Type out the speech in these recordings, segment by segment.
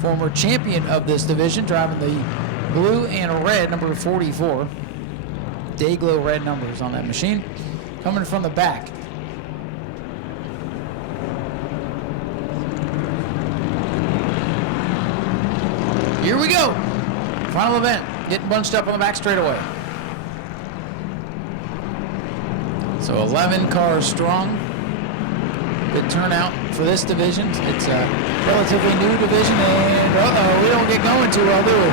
former champion of this division, driving the blue and red, number 44. Day-glow red numbers on that machine. Coming from the back. Here we go. Final event. Getting bunched up on the back straightaway. So 11 cars strong. Good turnout for this division. It's a relatively new division, and we don't get going too well, do we?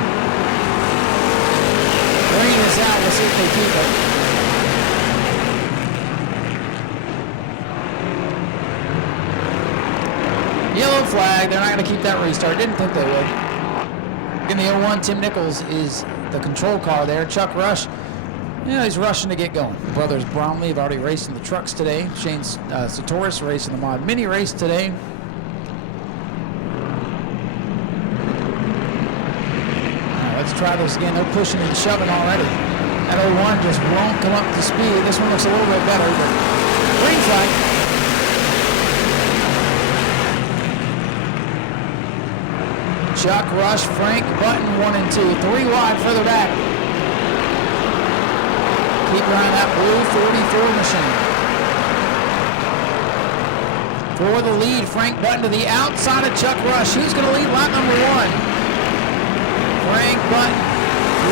Rain is out. We'll see if they keep it. Yellow flag. They're not going to keep that restart. Didn't think they would. In the 01, Tim Nichols is the control car there. Chuck Rush, he's rushing to get going. The brothers Bromley have already raced in the trucks today. Shane Satoris racing the Mod Mini race today. Let's try this again. They're pushing and shoving already. That 01 just won't come up to speed. This one looks a little bit better, but green flag. Chuck Rush, Frank Button, 1 and 2. 3 wide further back. Keep your eye on that blue 44 machine. For the lead, Frank Button to the outside of Chuck Rush. Who's going to lead lap number 1? Frank Button,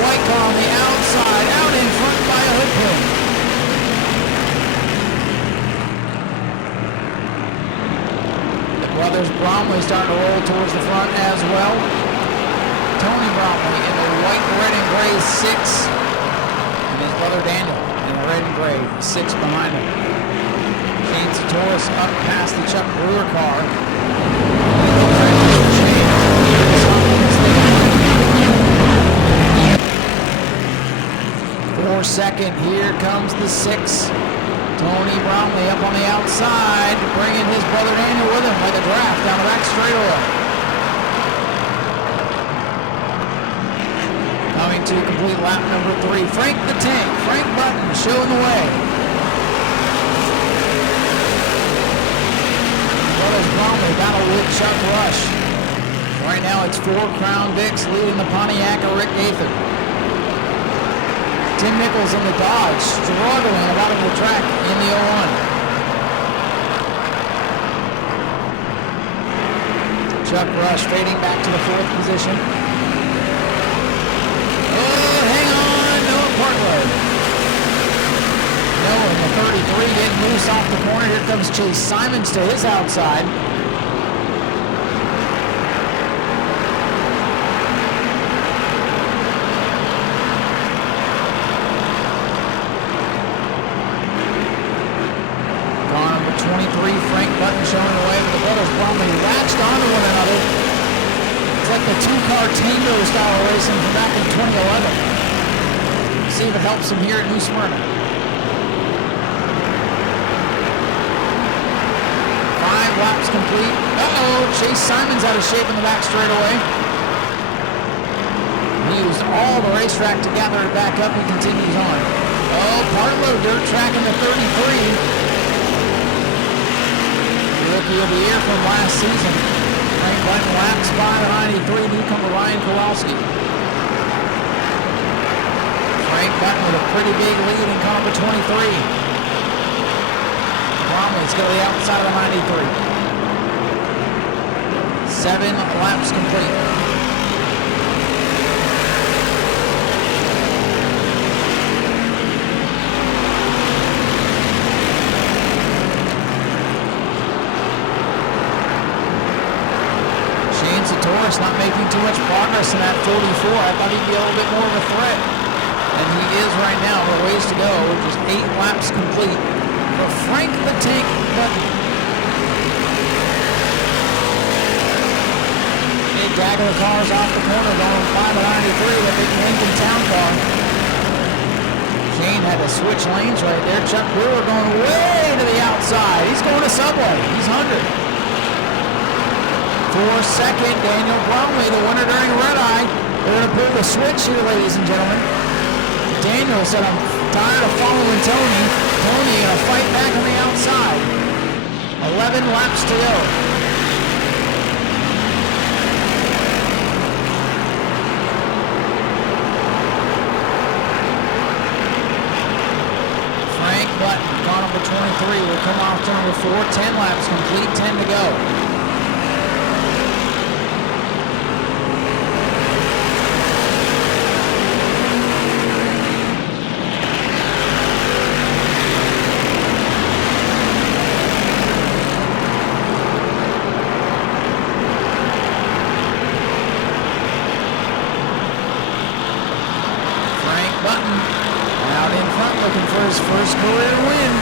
white car on the outside, out in front by a hood pin. Brothers Bromley starting to roll towards the front as well. Tony Bromley in the white, red, and gray 6. And his brother Daniel in the red and gray 6 behind him. Shane Satoris up past the Chuck Brewer car. For second, here comes the 6. Tony Bromley up on the outside, bringing his brother Daniel with him like a draft down the back straightaway. Coming to complete lap number 3, Frank the Tank, Frank Button showing the way. Brothers Bromley battle with Chuck Rush. Right now it's 4 Crown Vics leading the Pontiac of Rick Gaither. Tim Nichols in the Dodge, struggling at the bottom of the track in the 01. Chuck Rush fading back to the 4th position. Oh, hang on, Noah Partlow. Noah in the 33 getting loose off the corner. Here comes Chase Simons to his outside. Frank Button showing the way, but the brothers Bromley latched onto one another. It's like the 2-car tango style racing from back in 2011. See if it helps them here at New Smyrna. 5 laps complete. Chase Simons out of shape in the back straightaway. He used all the racetrack to gather it back up and continues on. Partlow dirt track in the 33. Rookie of the year from last season. Frank Button laps by the 93 newcomer Ryan Kowalski. Frank Button with a pretty big lead in car number 23. Bromley's go to the outside of the 93. 7 laps complete. Satoris not making too much progress in that 44. I thought he'd be a little bit more of a threat. And he is right now, with a ways to go. Just 8 laps complete for Frank the Tank Button. Big gaggle of cars off the corner going 5 and 93, that big Lincoln Town car. Shane had to switch lanes right there. Chuck Brewer going way to the outside. He's going to Subway. He's 100. For second, Daniel Bromley, the winner during Red Eye. They're going to pull the switch here, ladies and gentlemen. Daniel said, I'm tired of following Tony. Tony going to fight back on the outside. 11 laps to go. come off turn number 4. 10 laps complete, 10 to go. His first career win.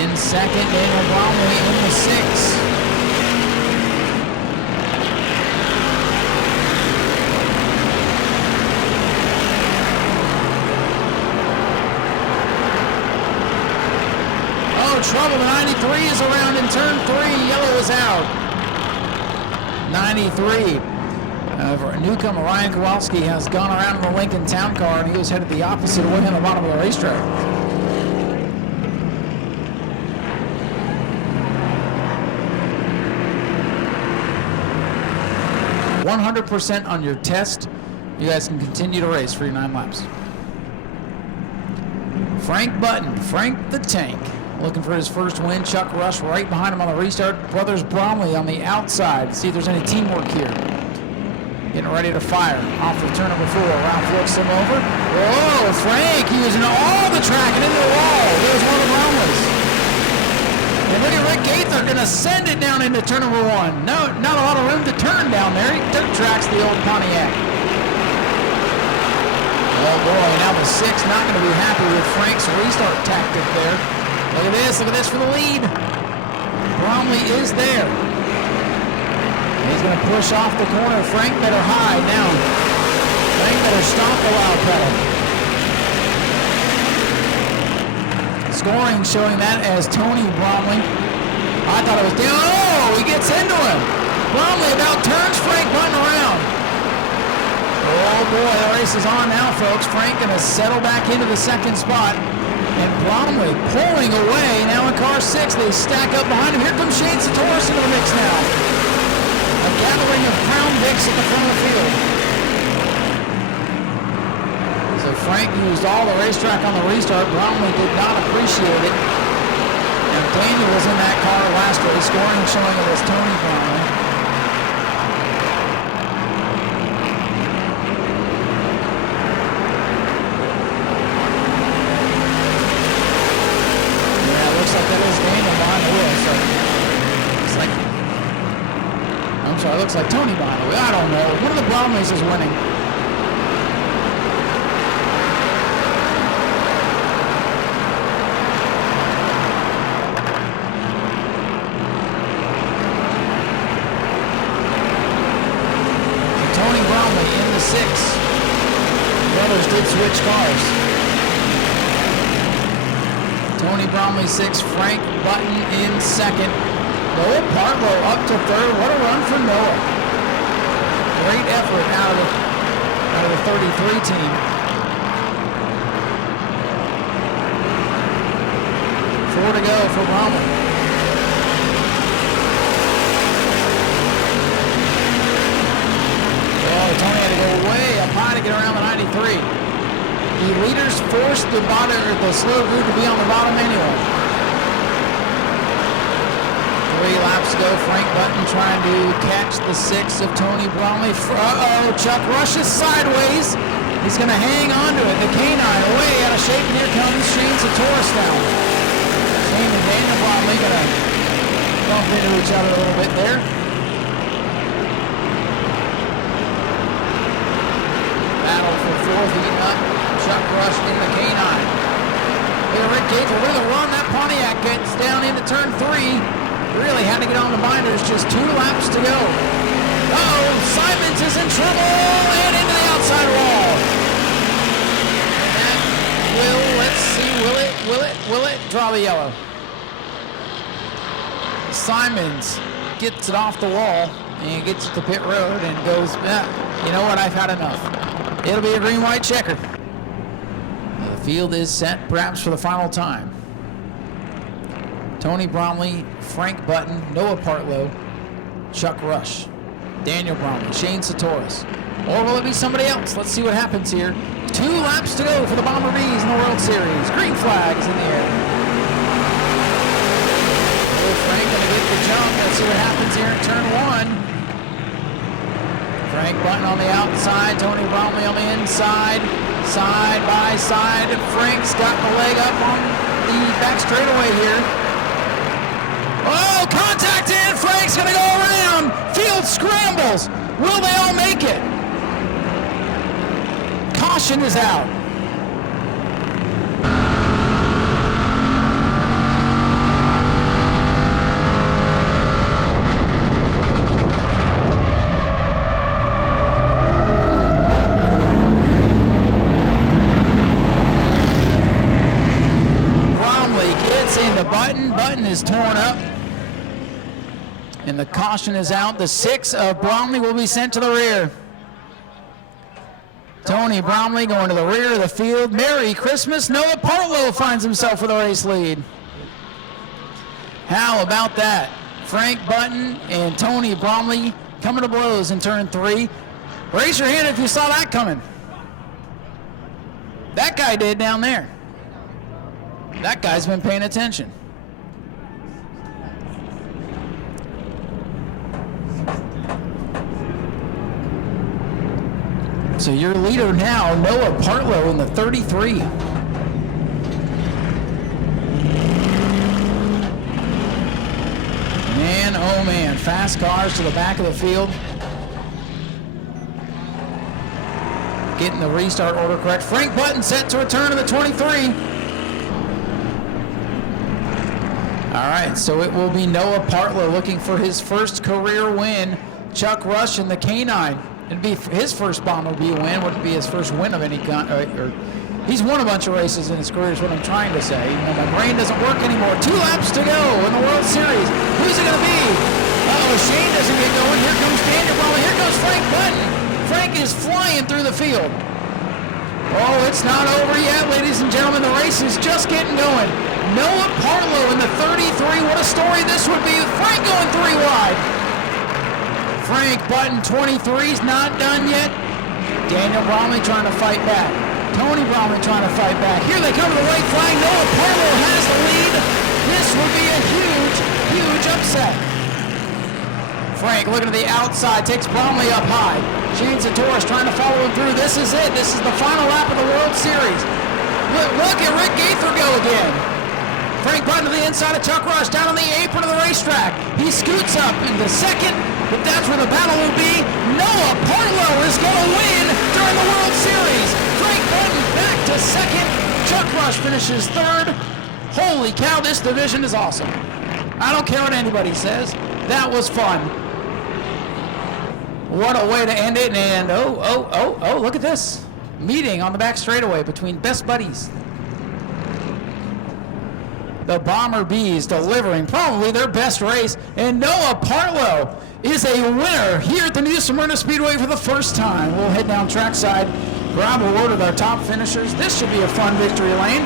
In second, Daniel Bromley in the 6. Oh, trouble. The 93 is around in turn 3. Yellow is out. 93. Newcomer Ryan Kowalski has gone around in the Lincoln Town Car, and he was headed the opposite way on the bottom of the racetrack. "100% on your test. You guys can continue to race for your 9 laps." Frank Button, Frank the Tank, looking for his first win. Chuck Rush right behind him on the restart. Brothers Bromley on the outside. See if there's any teamwork here. Getting ready to fire off of turn number 4. Round flips him over. Whoa, Frank using all the track and into the wall. There's one of the Bromleys. And look at Rick Gaither going to send it down into turn number 1. No, not a lot of room to turn down there. He dirt tracks the old Pontiac. Oh boy, now the 6 not going to be happy with Frank's restart tactic there. Look at this for the lead. Bromley is there. He's going to push off the corner. Frank better hide now. Frank better stomp the loud pedal. Scoring showing that as Tony Bromley. I thought it was down. Oh, he gets into him. Bromley about turns Frank Button around. Oh boy, the race is on now, folks. Frank going to settle back into the 2nd spot. And Bromley pulling away. Now in car 6, they stack up behind him. Here comes Shane Satoris into the mix now. A gathering of Crown Vics at the front of the field. So Frank used all the racetrack on the restart. Bromley did not appreciate it. And Daniel was in that car last race, scoring and showing it as Tony Bromley. Yeah, it looks like that is Daniel behind the wheel. So it's like, I'm sorry, it looks like Tony behind the wheel. I don't know. One of the Bromleys is winning. Tony Bromley in the 6. Brothers did switch cars. Tony Bromley 6, Frank Button in 2nd. Noah Partlow up to 3rd. What a run for Noah. Great effort out of the 33 team. 4 to go for Bromley. Oh, Tony had to go way up high to get around the 93. The leaders forced the slow group to be on the bottom anyway. 3 laps ago, Frank Button trying to catch the 6 of Tony Bromley. Uh-oh, Chuck rushes sideways. He's going to hang on to it. The canine way out of shape, and here comes Shane Satoris now. Shane and Daniel Bromley going to bump into each other a little bit there. Battle for 4th, heating up. Chuck Rush in the canine. Look at Rick Gaither with a run. That Pontiac gets down into turn 3. Really had to get on the binders. Just 2 laps to go. Uh-oh, Simons is in trouble and into the outside wall. And that let's see, will it draw the yellow? Simons gets it off the wall and gets to pit road and goes, you know what, I've had enough. It'll be a green-white checker. The field is set, perhaps for the final time. Tony Bromley, Frank Button, Noah Partlow, Chuck Rush, Daniel Bromley, Shane Satoris. Or will it be somebody else? Let's see what happens here. 2 laps to go for the Bomber Bees in the World Series. Green flag is in the air. jump. Let's see what happens here in turn 1. Frank Button on the outside, Tony Bromley on the inside, side by side. Frank's got the leg up on the back straightaway here. Oh, contact in, Frank's gonna go around. Field scrambles. Will they all make it? Caution is out. Button is torn up, and the caution is out. The 6 of Bromley will be sent to the rear. Tony Bromley going to the rear of the field. Merry Christmas. Noah Partlow finds himself with a race lead. How about that? Frank Button and Tony Bromley coming to blows in turn 3. Raise your hand if you saw that coming. That guy did down there. That guy's been paying attention. So your leader now, Noah Partlow in the 33. Man, oh man, fast cars to the back of the field. Getting the restart order correct. Frank Button set to return to the 23. All right, so it will be Noah Partlow looking for his first career win. Chuck Rush in the K9. It'd be his first bomb would be a win. Wouldn't be his first win of any kind. He's won a bunch of races in his career is what I'm trying to say. You know, my brain doesn't work anymore. 2 laps to go in the World Series. Who's it going to be? Uh-oh, Shane doesn't get going. Here comes Daniel Bromley. Here goes Frank Button. Frank is flying through the field. Oh, it's not over yet, ladies and gentlemen. The race is just getting going. Noah Partlow in the 33. What a story this would be. Frank going 3 wide. Frank Button, 23's not done yet. Daniel Bromley trying to fight back. Tony Bromley trying to fight back. Here they come to the white flag. Noah Partlow has the lead. This will be a huge, huge upset. Frank looking to the outside, takes Bromley up high. Shane Satoris trying to follow him through. This is it. This is the final lap of the World Series. Look at Rick Gaither go again. Frank Button to the inside of Chuck Rush, down on the apron of the racetrack. He scoots up into second, but that's where the battle will be. Noah Partlow is going to win during the World Series. Frank Button back to second. Chuck Rush finishes 3rd. Holy cow, this division is awesome. I don't care what anybody says. That was fun. What a way to end it. And oh, look at this. Meeting on the back straightaway between best buddies. The Bomber Bees delivering probably their best race, and Noah Partlow is a winner here at the Nau Smyrna Speedway for the first time. We'll head down trackside, grab a word with our top finishers. This should be a fun victory lane.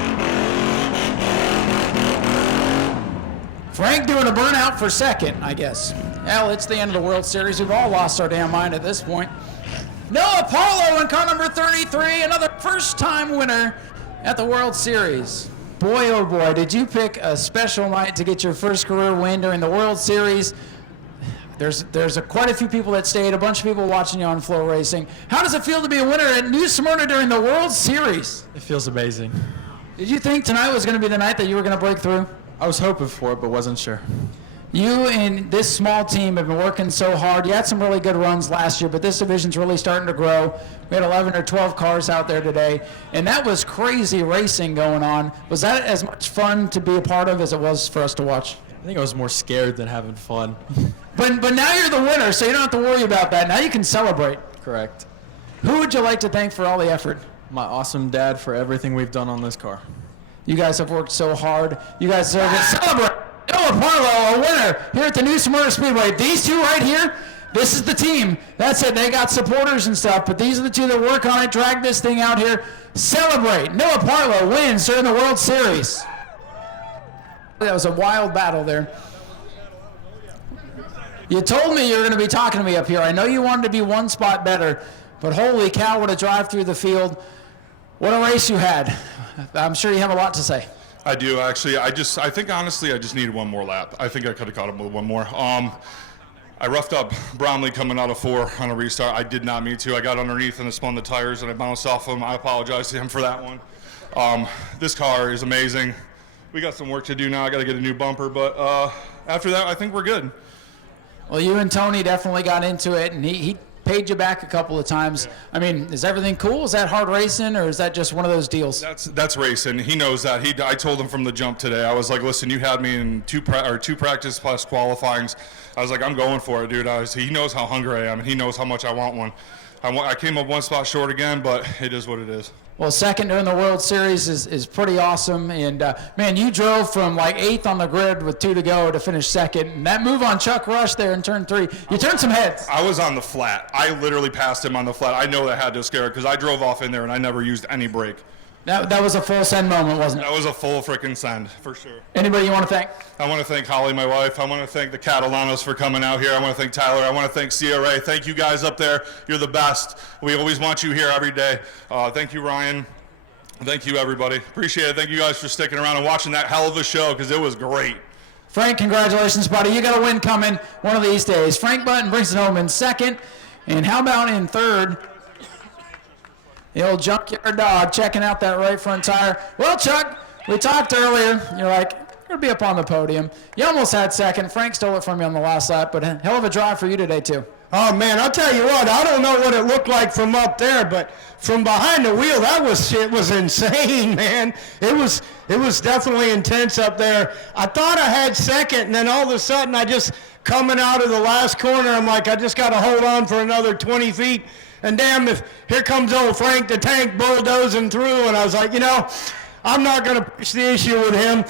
Frank doing a burnout for second, I guess. Hell, it's the end of the World Series. We've all lost our damn mind at this point. Noah Partlow in car number 33, another first-time winner at the World Series. Boy, oh boy, did you pick a special night to get your first career win during the World Series. There's quite a few people that stayed, a bunch of people watching you on Flow Racing. How does it feel to be a winner at Nau Smyrna during the World Series? It feels amazing. Did you think tonight was going to be the night that you were going to break through? I was hoping for it, but wasn't sure. You and this small team have been working so hard. You had some really good runs last year, but this division's really starting to grow. We had 11 or 12 cars out there today, and that was crazy racing going on. Was that as much fun to be a part of as it was for us to watch? I think I was more scared than having fun. But now you're the winner, so you don't have to worry about that. Now you can celebrate. Correct. Who would you like to thank for all the effort? My awesome dad for everything we've done on this car. You guys have worked so hard. You guys deserve it. Celebrate! Noah Partlow, a winner here at the Nau Smyrna Speedway. These two right here, this is the team. That's it. They got supporters and stuff, but these are the two that work on it, drag this thing out here. Celebrate. Noah Partlow wins during the World Series. That was a wild battle there. You told me you were going to be talking to me up here. I know you wanted to be one spot better, but holy cow, what a drive through the field. What a race you had. I'm sure you have a lot to say. I do, actually. I think, honestly, I just needed one more lap. I think I could have caught him with one more. I roughed up Bromley coming out of 4 on a restart. I did not mean to. I got underneath and I spun the tires and I bounced off him. I apologize to him for that one. This car is amazing. We got some work to do now. I got to get a new bumper, but after that, I think we're good. Well, you and Tony definitely got into it, and he paid you back a couple of times. Yeah. I mean, is everything cool? Is that hard racing, or is that just one of those deals? That's racing. He knows that. I told him from the jump today. I was like, listen, you had me in two practice plus qualifyings. I was like, I'm going for it, dude. He knows how hungry I am, and he knows how much I want one. I came up one spot short again, but it is what it is. Well, second during the World Series is pretty awesome. And, man, you drove from like 8th on the grid with 2 to go to finish second. And that move on Chuck Rush there in turn 3, you turned some heads. I was on the flat. I literally passed him on the flat. I know that had to scare because I drove off in there and I never used any brake. That was a full send moment, wasn't it? That was a full freaking send, for sure. Anybody you want to thank? I want to thank Holly, my wife. I want to thank the Catalanos for coming out here. I want to thank Tyler. I want to thank CRA. Thank you guys up there. You're the best. We always want you here every day. Thank you, Ryan. Thank you, everybody. Appreciate it. Thank you guys for sticking around and watching that hell of a show because it was great. Frank, congratulations, buddy. You got a win coming one of these days. Frank Button brings it home in second. And how about in third? The old junkyard dog checking out that right front tire. Well, Chuck, we talked earlier. You're like, you're going to be up on the podium. You almost had second. Frank stole it from you on the last lap, but a hell of a drive for you today, too. Oh, man, I'll tell you what, I don't know what it looked like from up there, but from behind the wheel, it was insane, man. It was definitely intense up there. I thought I had second, and then all of a sudden, I just coming out of the last corner, I'm like, I just got to hold on for another 20 feet. And damn, if here comes old Frank the Tank bulldozing through, and I was like, I'm not going to push the issue with him.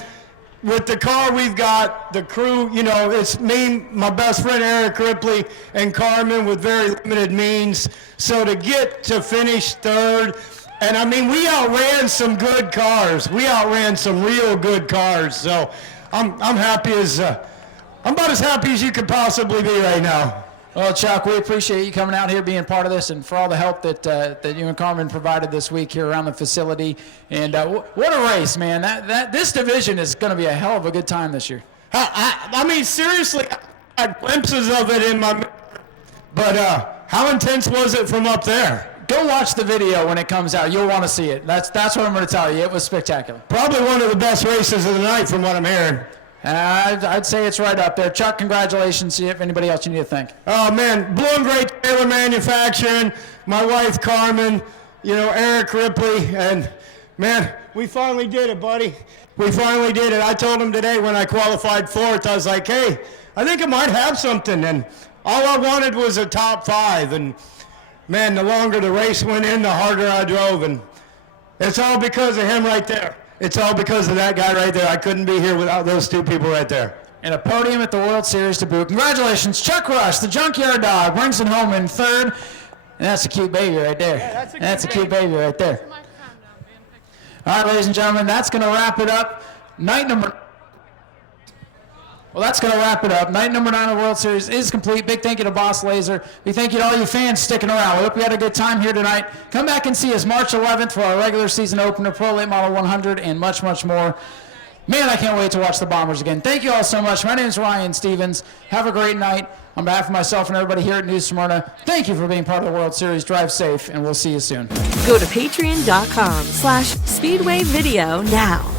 With the car we've got, the crew, it's me, my best friend Eric Ripley, and Carmen with very limited means. So to get to finish third, and I mean, we outran some good cars. We outran some real good cars. So I'm happy I'm about as happy as you could possibly be right now. Well, Chuck, we appreciate you coming out here, being part of this, and for all the help that you and Carmen provided this week here around the facility. And what a race, man! This division is going to be a hell of a good time this year. I mean, seriously, I had glimpses of it in my. But how intense was it from up there? Go watch the video when it comes out. You'll want to see it. That's what I'm going to tell you. It was spectacular. Probably one of the best races of the night, from what I'm hearing. I'd say it's right up there. Chuck, congratulations. See if anybody else you need to thank. Oh, man, Blue and Gray Taylor Manufacturing, my wife Carmen, Eric Ripley, and, man, we finally did it, buddy. We finally did it. I told him today when I qualified 4th, I was like, hey, I think I might have something, and all I wanted was a top 5, and, man, the longer the race went in, the harder I drove, and it's all because of him right there. It's all because of that guy right there. I couldn't be here without those 2 people right there. And a podium at the World Series to boot. Congratulations, Chuck Rush, the Junkyard Dog, brings it home in third. And that's a cute baby right there. Yeah, that's a cute baby right there. All right, ladies and gentlemen, that's going to wrap it up. Night number 9 of the World Series is complete. Big thank you to Boss Laser. Big thank you to all you fans sticking around. We hope you had a good time here tonight. Come back and see us March 11th for our regular season opener, Pro Late Model 100, and much, much more. Man, I can't wait to watch the Bombers again. Thank you all so much. My name is Ryan Stevens. Have a great night. On behalf of myself and everybody here at New Smyrna, thank you for being part of the World Series. Drive safe, and we'll see you soon. Go to patreon.com/Speedway Video now.